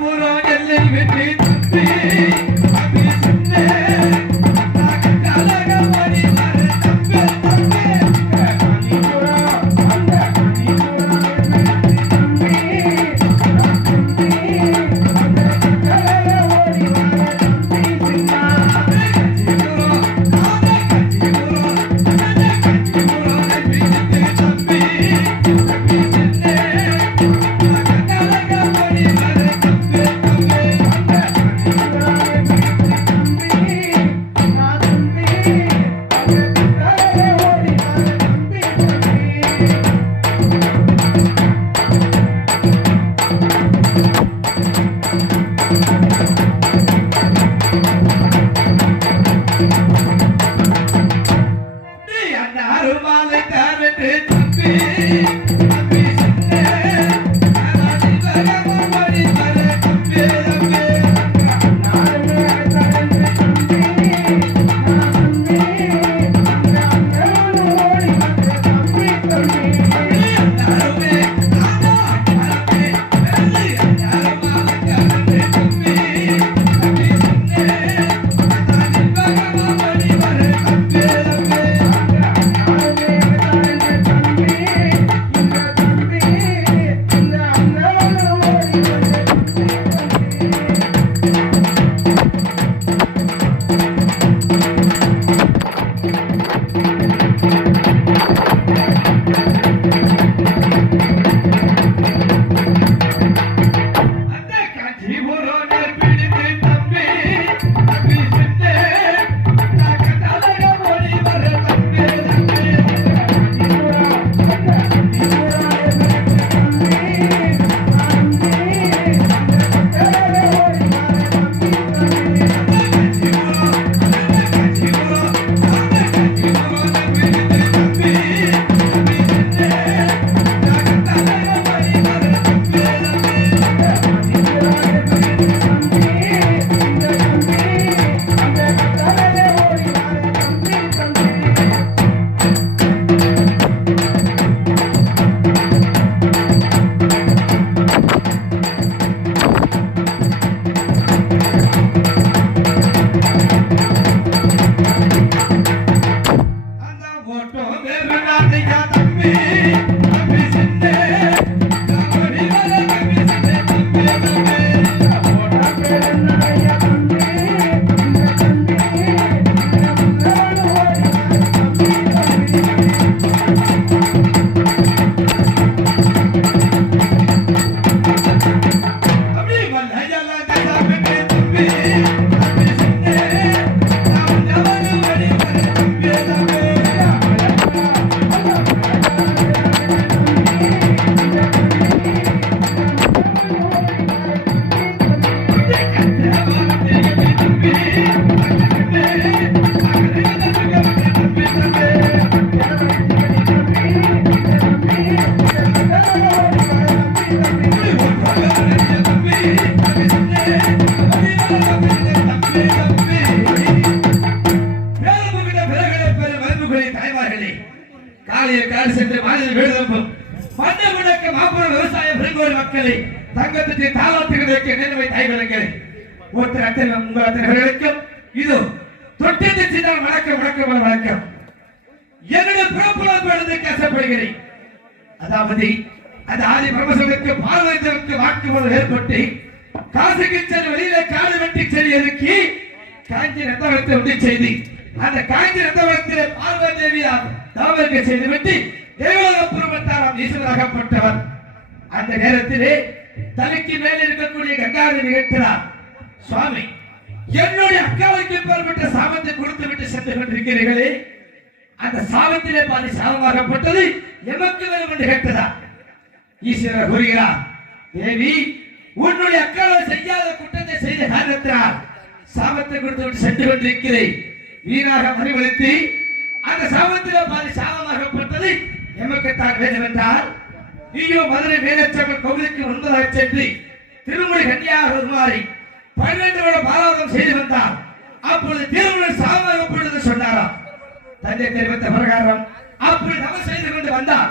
புறா எல்லை வெற்றி மண்ணு மாபெரும் மாப்புற விவசாய பெருங்கோடு மக்களை தங்கத்துக்கு தாளாத்துகளுக்கு நினைவை தாய்களுக்கு ஒருத்தர் அத்தனை உங்கள் அத்தனைகளுக்கும் இது தொட்டித்து சின்னால் வணக்கம் வணக்கம் வணக்கம் என்னுடைய பிறப்புலப்பு எழுந்து கேசப்படுகிறேன் அதாவது அந்த ஆதி பிரமசனுக்கு பார்வதிக்கு வாக்குமூலம் ஏற்பட்டு காசுக்கு சென்று வெளியில காடு வெட்டி செடி எதுக்கி காஞ்சி ரத்தவரத்தை விட்டு செய்தி அந்த காஞ்சி ரத்தவரத்தில் பார்வதி தேவியார் தாவருக்கு செய்து விட்டு தேவலோகபுரமத்தாராம் ஈஸ்வராகப்பட்டவர் அந்த நேரத்திலே தலைக்கு மேலே இருக்கக்கூடிய கங்காவை நிகழ்த்தினார் சுவாமி என்னுடைய அக்காவுக்கு பெறப்பட்ட சாபத்தை கொடுத்து விட்டு சென்று கொண்டிருக்கிறீர்களே. அந்த சாபத்திலே பாதி சாபமாகப்பட்டது எமக்கு வேணும் என்று கேட்டதா ஈஸ்வரர் கூறுகிறார் தேவி உன்னுடைய அக்காவை செய்யாத குற்றத்தை செய்த காரணத்தினால் சாபத்தை கொடுத்து விட்டு சென்று கொண்டிருக்கிறேன். வீணாக மறுவழித்து அந்த சாபத்திலே பாதி சாபமாகப்பட்டது எமக்குத்தான் வேண்டுமென்றால் நீயோ மதுரை மீனச்சம்மன் கோவிலுக்கு ஒன்பதாக சென்று திருமணி கன்னியாக உருமாறி பன்னிரண்டு வருட பாராதம் செய்து வந்தார். அப்பொழுது திருமண பொழுது சொன்னாராம். தந்தை தெரிவித்த பிரகாரம் அப்படி தவறு செய்து கொண்டு வந்தார்.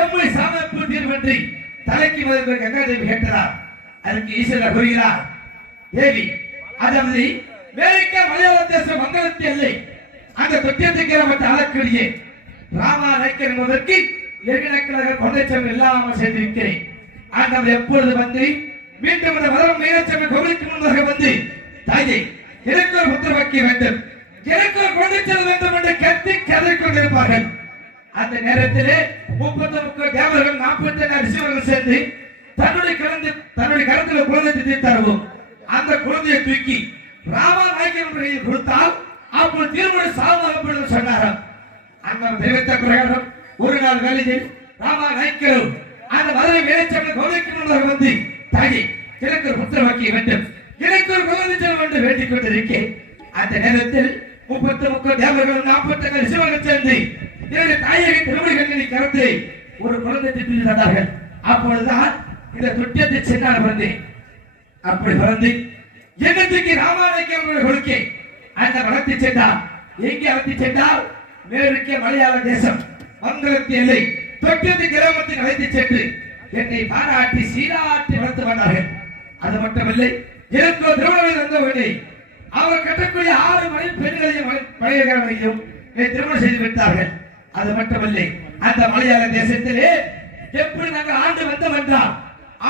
எம்முடைய சாமப்பு தீர்வன்றி தலைக்கு முதல் கங்காதேவி கேட்டதார் அதுக்கு ஈஸ்வரர் கூறுகிறார் தேவி அதாவது வேலைக்கு மலையாள தேசம் மங்களத்து இல்லை அந்த தொட்டியத்தை கிராமத்தை அளக்கூடிய ராமாநாயக்கர் என்பதற்கு எருகிணக்களாக கொண்டைச்சம் இல்லாமல் செய்திருக்கிறேன். ஆண்டவர் எப்பொழுது வந்து மீண்டும் அந்த வளரும் மீனச்சமை கோவிலுக்கு முன்பாக வந்து தாயை எனக்கு ஒரு புத்திர வைக்க வேண்டும். எனக்கு ஒரு குழந்தை செல்ல வேண்டும் என்று கத்தி கதறி கொண்டிருப்பார்கள். அந்த நேரத்திலே முப்பத்தி முப்பது தேவர்கள் நாற்பத்தி ஏழு சேர்ந்து தன்னுடைய கலந்து தன்னுடைய கருத்தில் குழந்தை திட்டி தருவோம். அந்த குழந்தையை தூக்கி ராமா நாயக்கன் கொடுத்தால் அப்போது தீர்மானம் சாதகப்படுது சொன்னாராம். அந்த தெய்வத்தை பிரகாரம் ஒரு நாள் வேலையில் ராமா நாய்க்கிறோம் அந்த மதுரை வேலைச்சபை கோவிலுக்கு வந்து தாகி எனக்கு ஒரு புத்திர வாக்கிய வேண்டும். எனக்கு ஒரு குழந்தை செல்ல வேண்டும் வேண்டிக் கொண்டிருக்கேன். அந்த நேரத்தில் முப்பத்தி முப்பது தேவர்கள் நாற்பத்தி ஐந்து ரிஷிவர்கள் சேர்ந்து என்னுடைய தாயகை திருமணிகளின் கலந்து ஒரு குழந்தை திட்டி தந்தார்கள். அப்பொழுதுதான் இந்த துட்டியத்தை சென்றால் பிறந்தேன் அப்படி பிறந்து என்னத்துக்கு ராமாயணக்கு அவர்கள் கொடுக்க அந்த வளர்த்து சென்றார். எங்கே வளர்த்து சென்றால் மேற்கே மலையாள தேசம். மங்களத்து எல்லை தொட்டது கிராமத்தில் அழைத்து சென்று என்னை பாராட்டி சீராட்டி வளர்த்து வந்தார்கள். அது மட்டுமில்லை எனக்கு திருமணம் வந்தவனை அவர் கட்டக்கூடிய ஆறு மணி பெண்களையும் மலையகரையும் திருமணம் செய்து விட்டார்கள். அது மட்டுமில்லை அந்த மலையாள தேசத்திலே எப்படி நாங்கள் ஆண்டு வந்தோம் என்றால்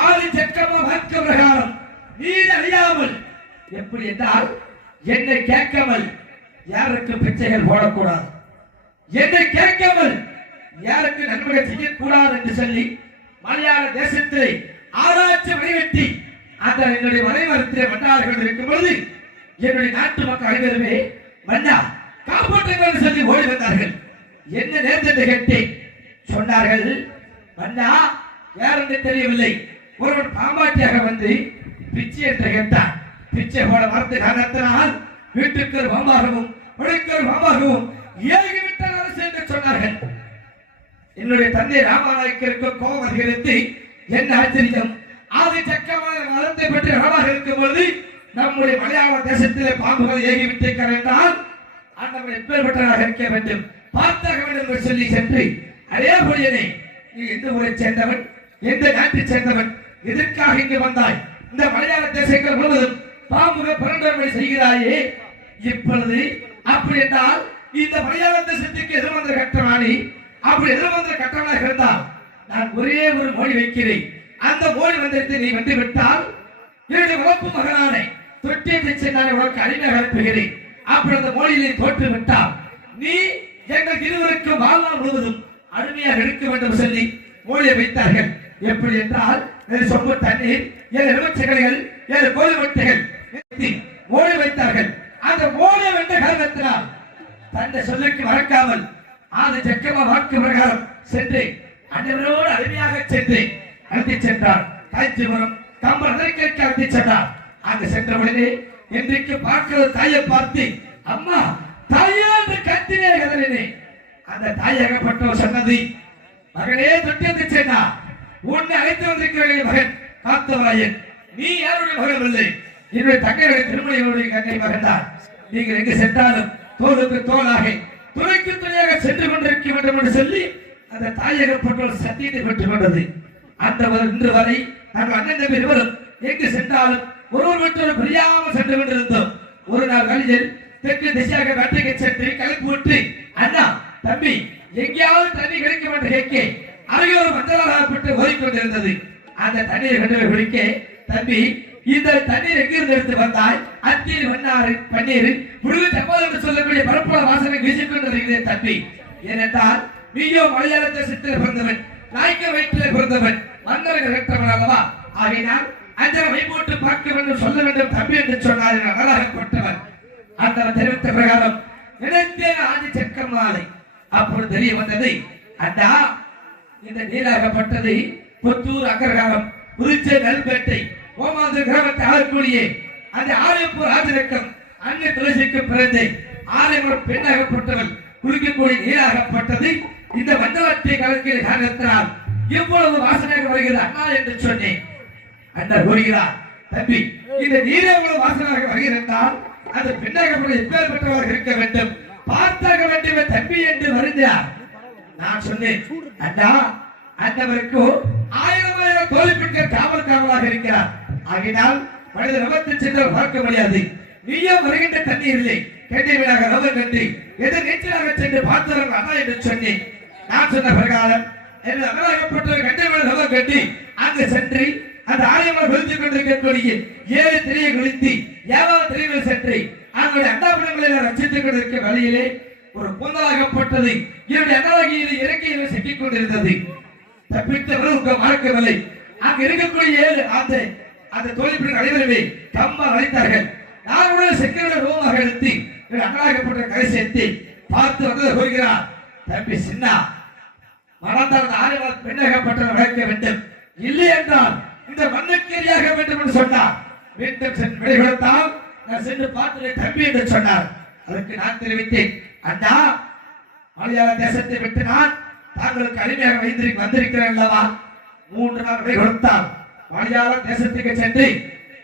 ஆறு சக்கரமா வாக்கு பிரகாரம் நீர் அறியாமல் எப்படி என்றால் என்னை கேட்காமல் யாருக்கு பிச்சைகள் போடக்கூடாது. என்னை கேட்காமல் யாருக்கு நன்மையை செய்யக்கூடாது என்று சொல்லி மலையாள தேசத்திலே ஆராய்ச்சி வழிவெட்டி அந்த என்னுடைய மலைமரத்திலே மன்னார்கள் இருக்கும் பொழுது என்னுடைய நாட்டு மக்கள் அனைவருமே மன்னா காப்பாற்றுங்கள் சொல்லி ஓடி வந்தார்கள். என்ன நேர்ந்தது கேட்டேன். சொன்னார்கள் மன்னா வேற என்று தெரியவில்லை. ஒருவன் பாம்பாட்டியாக வந்து பிச்சை என்று கேட்டான். பிச்சை போல மரத்து காரணத்தினால் வீட்டுக்கு ஒரு பாம்பாகவும் படைக்கு ஒரு பாம்பாகவும் ஏழு என்னுடைய தந்தை ராமநாயக்கருக்கு கோபம் அதிகரித்து என்ன ஆச்சரியம்? ஆதி சக்கரமான மதத்தை பற்றி நாடாக இருக்கும் பொழுது நம்முடைய மலையாள தேசத்திலே பாம்புகள் ஏகிவிட்டு கரைந்தால் ஆண்டவன் எப்பேற்பட்டவராக இருக்க வேண்டும். பார்த்தாக வேண்டும் என்று சொல்லி சென்று அதே பொழியனே நீ எந்த ஊரை சேர்ந்தவன்? எந்த நாட்டை சேர்ந்தவன்? எதற்காக இங்கு வந்தாய்? இந்த மலையாள தேசங்கள் முழுவதும் பாம்புகள் பரண்டமை செய்கிறாயே. இப்பொழுது அப்படி என்றால் இந்த மலையாள தேசத்துக்கு எதிர்வந்த கட்டமானி அப்படி எதிர்வந்த கட்டவனாக இருந்தால் நான் ஒரே ஒரு மொழி வைக்கிறேன். அந்த மொழி மந்திரத்தை நீ வந்து விட்டால் இரண்டு உழப்பு மகனானை மகனானே தொட்டியத்தை நான் உனக்கு அடிமையாக அனுப்புகிறேன் அப்படி அந்த மொழியிலே தோற்று விட்டால் நீ எங்கள் இருவருக்கும் வாழ்நாள் முழுவதும் அருமையாக இருக்க வேண்டும் சொல்லி மொழியை வைத்தார்கள். எப்படி என்றால் ஏழு சொம்பு தண்ணீர் ஏழு எலுமிச்சைகள் ஏழு கோழி மட்டைகள் மோடி வைத்தார்கள். அந்த மோடியை வென்ற காரணத்தினால் தன்னை சொல்லுக்கு மறக்காமல் ஆதி சக்கரமா வாக்கு பிரகாரம் சென்று அனைவரோடு அருமையாக சென்று அழைத்து சென்றார். காஞ்சிபுரம் கம்பர் அதற்கேற்க அழைத்து சென்றார். அங்கு சென்றவுடனே இன்றைக்கு பார்க்கிற தாயை பார்த்து அம்மா தாயே என்று கத்தினே கதறினே. அந்த தாயகப்பட்டவர் சொன்னது மகனே தொட்டியத்தை சென்னா உன்னை அழைத்து வந்திருக்கிற மகன் காத்தவராயன் நீ யாருடைய மகன் இல்லை. என்னுடைய தங்கையுடைய திருமணியுடைய கங்கை மகன் தான் நீங்கள் எங்கு சென்றாலும் தோளுக்கு தோலாக துறைக்கு துணையாக சென்று கொண்டிருக்க வேண்டும் என்று சொல்லி அந்த தாயக பெற்றோர் சத்தியத்தை பெற்றுக் கொண்டது. அந்த இன்று வரை நாங்கள் அண்ணன் தம்பி இருவரும் எங்கு சென்றாலும் ஒருவர் மற்றொரு பிரியாமல் சென்று கொண்டிருந்தோம். ஒரு நாள் வழியில் தெற்கு திசையாக வேட்டைக்கு சென்று கலப்பு விட்டு அண்ணா தம்பி எங்கேயாவது தண்ணி கிடைக்கும் என்று கேட்க அருகே ஒரு மஞ்சளாகப்பட்டு ஓடிக்கொண்டிருந்தது அந்த தண்ணீரை கண்டு குடிக்க தம்பி இந்த தண்ணீர் எங்கிருந்து எடுத்து வந்தாய்? அத்தீர் வண்ணாறு பன்னீர் முழு செம்மல் என்று சொல்லக்கூடிய பரப்புல வாசனை வீசிக்கொண்டிருக்கிறே தம்பி. ஏனென்றால் நீயோ மலையாளத்தை சித்திர பிறந்தவன் நாய்க்க வயிற்றிலே பிறந்தவன் மன்னர்கள் கற்றவன் அல்லவா? ஆகையினால் அஞ்சல் வைப்போட்டு பார்க்க வேண்டும் சொல்ல வேண்டும் தம்பி என்று சொன்னார் நகராகப்பட்டவன் அந்த தெரிவித்த பிரகாரம் நினைத்தேன் ஆதி சக்கரம் மாலை. அப்பொழுது தெரிய வந்தது அண்ணா இந்த நீராகப்பட்டது புத்தூர் அக்கரகாரம் குறிச்ச நெல்பேட்டை. ஓமாந்த கிராமத்தை ஆளக்கூடியே அந்த ஆலயப்பூர் ராஜரக்கம் அன்னை துளசிக்கு பிறந்து ஆலயம் பெண்ணாகப்பட்டவள் குளிக்கக்கூடிய நீராகப்பட்டது. இந்த வந்தவற்றை கலக்கில் காரணத்தினால் இவ்வளவு வாசனையாக வருகிறது அண்ணா என்று சொன்னேன். அண்ணர் கூறுகிறார் தம்பி இந்த நீரே எவ்வளவு வாசனாக அந்த அது பெண்ணாகப்பட எப்பேற்பட்டவராக இருக்க வேண்டும். பார்த்தாக வேண்டும் தம்பி என்று வருந்தார் நான் சொன்னேன் அண்ணா அந்தவருக்கு ஆயிரம் ஆயிரம் தோல்வி பெற்ற காவல் காவலாக இருக்கிறார். ஆகினால் மனித விபத்து சென்று பார்க்க முடியாது. நீயும் வருகின்ற தண்ணீரிலே கேட்டை வீடாக ரவம் கட்டி எதிர் நீச்சலாக சென்று பார்த்தவர்கள் அண்ணா என்று சொன்னேன். நான் சொன்ன பிரகாரம் என்று அமலாகப்பட்ட கண்டை வீடு ரவம் கட்டி அங்கு சென்று அந்த ஆலயமாக விழுந்து கொண்டிருக்கக்கூடிய ஏழு திரையை குளித்து ஏழாவது திரைகள் சென்று அவங்களுடைய அண்டாபுரங்களை ரசித்துக் கொண்டிருக்க வழியிலே ஒரு பொங்கலாகப்பட்டது. என்னுடைய அண்ணாகியில் இறக்கையில் சிக்கிக் கொண்டிருந்தது. தப்பித்தவர்கள் மறக்கவில்லை. அங்கு இருக்கக்கூடிய ஏழு அந்த அந்த தொழில்பின் அனைவருமே தம்மால் அழைத்தார்கள். நான் உடனே செக்கரை ரூமாக எடுத்து என்னுடைய அண்ணாகப்பட்ட கரை சேர்த்து பார்த்து வந்து கூறுகிறார். தம்பி சின்னா மறந்தால் ஆரியவால் பெண்ணாகப்பட்டவர் வளர்க்க வேண்டும். இல்லை என்றால் இந்த மண்ணுக்கேரியாக வேண்டும் என்று சொன்னார். மீண்டும் சென்று விடைபெடுத்தால் நான் சென்று பார்த்து தம்பி என்று சொன்னார். அதற்கு நான் தெரிவித்தேன். அண்ணா மலையாள தேசத்தை விட்டு நான் தாங்களுக்கு அடிமையாக வைத்திருக்க வந்திருக்கிறேன் அல்லவா? மூன்று நாள் விடை கொடுத்தார். மலையாள தேசத்துக்கு சென்று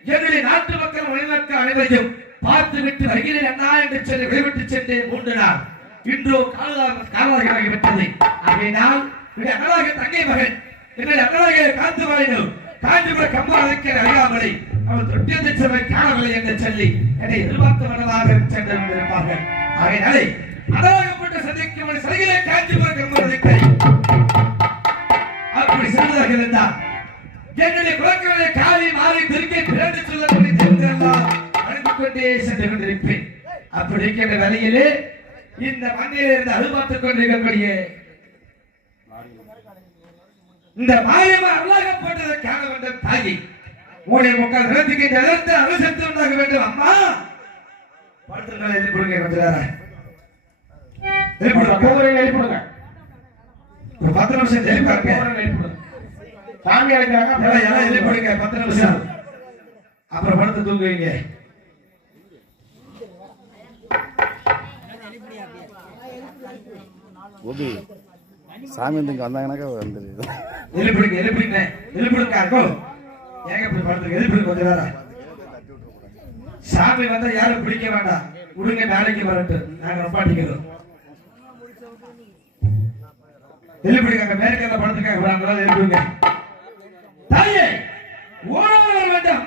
என்னுடைய நாட்டு மக்கள் மனிதனுக்கு அனைவரையும் பார்த்துவிட்டு வருகிறேன் அண்ணா என்று சொல்லி விடைபெற்று சென்று மூன்று நாள் இன்றோ காலதாக விட்டது. ஆகையினால் என்னுடைய தங்கை மகன் என்னுடைய அண்ணலாக காத்து வரையினும் காஞ்சிபுரம் கம்பா அழைக்கிற அறியாமலை அவன் தொட்டியத்தை சபை காணவில்லை என்று சொல்லி என்னை எதிர்பார்த்த மனமாக சென்று ஆகையினாலே அதாகப்பட்ட சந்திக்கும் சிறையிலே காஞ்சிபுரம் கம்பா அழைக்கை கொண்டே சென்று கொண்டிருப்பேன் அப்படி இருக்கின்ற வேலையிலே இந்த மண்ணில் இருந்து அனுபவித்துக் கொண்டிருக்கக்கூடிய இந்த மாயமா அருளாகப்பட்டதை காண வேண்டும் தாயி மூணை முக்கால் நிலத்துக்கு இந்த இடத்தை அனுசரித்து உண்டாக வேண்டும். அம்மா! படுத்துருங்க எழுப்பிடுங்க கொஞ்ச நேரம் எழுப்பிடுங்க ஒவ்வொரு எழுப்பிடுங்க ஒரு பத்து நிமிஷம் எழுப்பிடுங்க சாமி அழைக்கிறாங்க எல்லாம் எழுப்பிடுங்க பத்து நிமிஷம். அப்புறம் படுத்து தூங்குவீங்க. ஓபி சாமி வந்து இங்கே வந்தாங்கன்னாக்கா வந்துடுது எழுப்பிடுங்க எழுப்பிடுங்க எழுப்பிடுங்க அக்கோ ஏங்க இப்படி படுத்துங்க எழுப்பிடுங்க கொஞ்சம் வேற சாமி வந்தா யாரும் பிடிக்க வேண்டாம். விடுங்க நாளைக்கு வரட்டும் நாங்க அடிக்கிறோம். எழுப்பிடுங்க அங்க மேற்கல்ல படுத்துக்காங்க வராங்களா எழுப்பிடுங்க தாயே ஓடாமல் வேண்டாம்.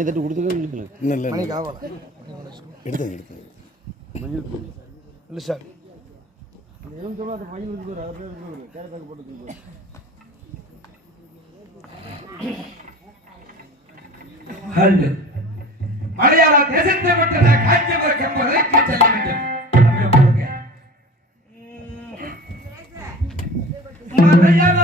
மணி தட்டு கொடுத்துருக்கீங்களா இல்லை இல்லை மணிக்கு ஆகலாம் எடுத்தது எடுத்தது இல்லை சார். மலையாள தேசத்தை விட்டு காஞ்சிபுரம் என்பதற்கு செல்ல வேண்டும். மலையாள